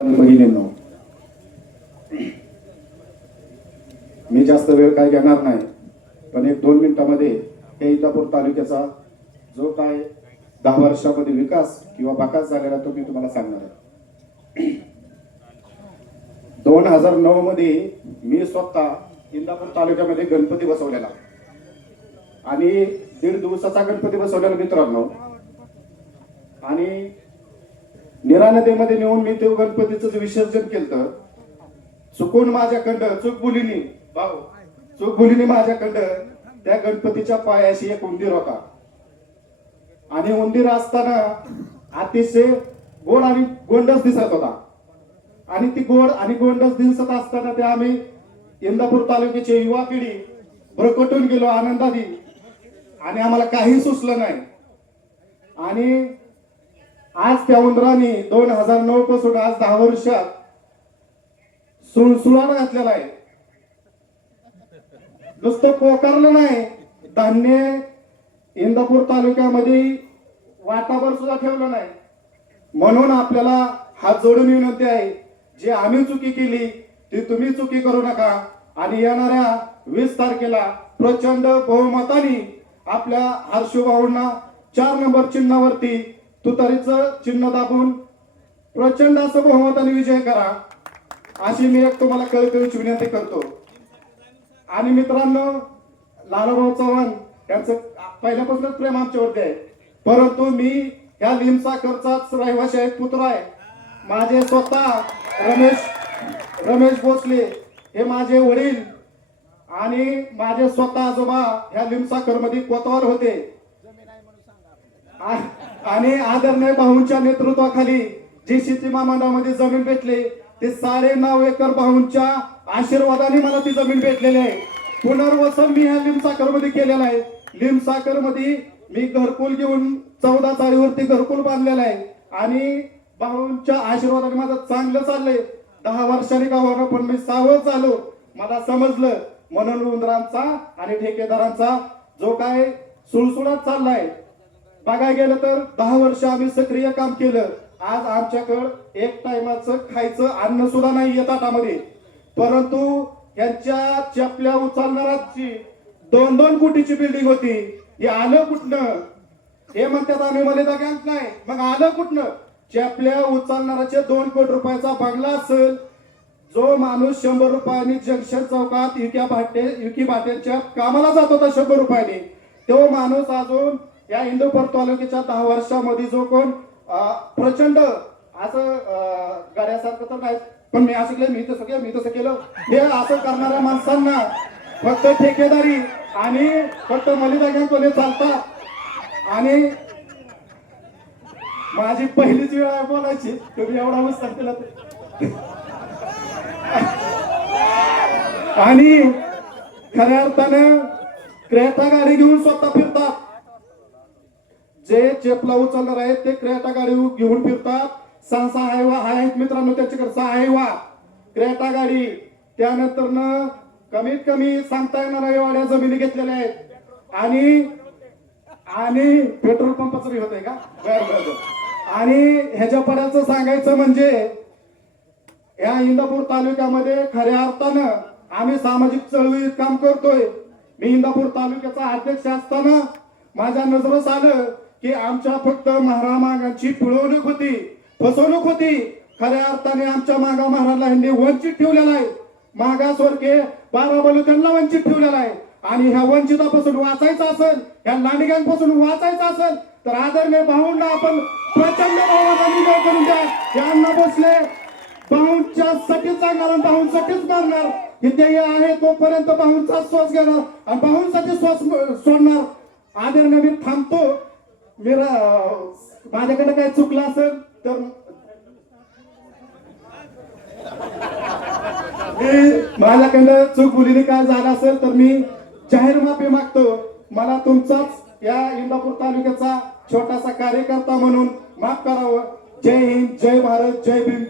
बहिणींनो मी जास्त वेळ काय घेणार नाही पण एक दोन मिनिटामध्ये हे इंदापूर तालुक्याचा जो काय दहा वर्षामध्ये विकास किंवा बाकास झालेला तो मी तुम्हाला सांगणार आहे. दोन हजार नऊ मध्ये मी स्वतः इंदापूर तालुक्यामध्ये गणपती बसवलेला. आणि दीड दिवसाचा गणपती बसवलेला मित्रांनो. आणि निरानतेमध्ये नेऊन मी ते गणपतीचं विसर्जन केलं चुकून माझ्याकडं चूक बुलीनी भाऊ चूक बुलीनी माझ्याकडं त्या गणपतीच्या पायाशी एक उंदीर होता. आणि उंदीर असताना अतिशय गोड आणि गोंडस दिसत होता. आणि ती गोड आणि गोंडस दिसत असताना ते आम्ही इंदापूर तालुक्याची युवा पिढी भरकटून गेलो आनंदाने. आणि आम्हाला काही सुचलं नाही. आणि आज त्या उंदराने दोन हजार नऊ पासून आज दहा वर्षात सुळसुळा घातलेला आहे. नुसतं पोकारलं नाही. धान्य इंदापूर तालुक्यामध्ये वाटाभर सुद्धा ठेवलं नाही. म्हणून आपल्याला हात जोडून विनंती आहे जे आम्ही चुकी केली ती तुम्ही चुकी करू नका. आणि येणाऱ्या वीस तारखेला प्रचंड बहुमताने आपल्या हर्षभाऊंना चार नंबर चिन्हावरती तुतारीचं चिन्ह दाबून प्रचंड असं बहुमताने विजय करा. अशी मी एक तुम्हाला कळकळीची विनंती करतो. आणि मित्रांनो लालाभाऊ चव्हाण यांचं पहिल्यापासूनच प्रेम आमच्यावरती आहे. परंतु मी ह्या लिमसाकरचाच रहिवाशी आहे पुत्र आहे. माझे स्वतः रमेश रमेश भोसले हे माझे वडील आणि माझे स्वतः आजोबा ह्या लिमसाकरमध्ये कोतवार होते आणि आदरणीय भाऊंच्या नेतृत्वाखाली जी शेती महामंडळामध्ये जमीन भेटली ते साडे नऊ एकर भाऊंच्या आशीर्वादाने मला ती जमीन भेटलेली आहे. पुनर्वसन मी ह्या लिमसाकरमध्ये केलेलं आहे. लिमसाकरमध्ये मी घरकुल घेऊन चौदा चाळीवरती घरकुल बांधलेलं आहे. आणि भाऊंच्या आशीर्वादाने माझं चांगलं चाललंय. दहा वर्षांनी का पण मी सावध झालो. मला समजलं. म्हणून उंदरांचा आणि ठेकेदारांचा जो काय सुळसुळात चाललाय बघायला गेलं तर दहा वर्ष आम्ही सक्रिय काम केलं. आज आमच्याकडं एक टायमाचं खायचं अन्न सुद्धा नाही येत ताटामध्ये. परंतु यांच्या चपल्या उचलणाराची दोन दोन कोटीची बिल्डिंग होती हे आलं कुठनं? हे म्हणतात आम्ही मध्ये गँक नाही. मग आलं कुठनं? चपल्या उचलणाराचे दोन कोटी रुपयाचा बंगला असेल. जो माणूस शंभर रुपयांनी जंक्शन चौकात युक्या भाटे युकी भाट्यांच्या कामाला जात होता शंभर रुपयांनी. तो माणूस अजून या इंदोपर तालुक्याच्या दहा वर्षामध्ये जो कोण प्रचंड असं अं, गाड्यासारखं तर नाही पण मी असं केलं मी तसं केलं मी तसं केलं. हे असं करणाऱ्या माणसांना फक्त ठेकेदारी आणि फक्त मलिदा कोणी चालतात. आणि माझी पहिलीच वेळ आहे बोलायची तुम्ही एवढा विस्तार केला आणि खऱ्या अर्थानं क्रेता गाडी घेऊन स्वतः फिरतात. जे चेपला उचलणार आहेत ते क्रेटा गाडी घेऊन फिरतात. सहा सहा वा आहेत मित्रांनो त्याच्याकडे सहा हायवा क्रेटा गाडी त्यानंतर न कमीत कमी सांगता येणार एवढ्या जमिनी घेतलेल्या आहेत. आणि आणि पेट्रोल पंपाचं होत आहे का? आणि ह्याच्या पड्याचं सांगायचं म्हणजे या इंदापूर तालुक्यामध्ये खऱ्या अर्थानं आम्ही सामाजिक चळवळीत काम करतोय. मी इंदापूर तालुक्याचा अध्यक्ष असताना माझ्या नजरेस आलं की आमच्या फक्त महारामागांची पिळवणूक होती फसवणूक होती. खऱ्या अर्थाने आमच्या मागा महाराजला यांनी वंचित ठेवलेला आहे. मागासवर्गीय बारा बलुत्यांना वंचित ठेवलेला आहे. आणि ह्या वंचितापासून वाचायचं असेल ह्या लांडग्यांपासून वाचायचं असेल तर आदरणीय भाऊंना आपण प्रचंड भावाचा विजय करून द्या. यांना बसले भाऊंच्या साठी सांगणार आणि भाऊंसाठीच मारणार. इथे आहे तोपर्यंत भाऊंचा श्वास घेणार आणि भाऊंसाठी श्वास सोडणार. आदरणीय मी थांबतो. मी माझ्याकडे काय चुकलं असेल तर मी माझ्याकडे चूक मुलीने काय झालं असेल तर मी जाहीर माफी मागतो. मला तुमचाच या इंदापूर तालुक्याचा छोटासा कार्यकर्ता म्हणून माफ करावं. जय हिंद जय भारत जय भीम जय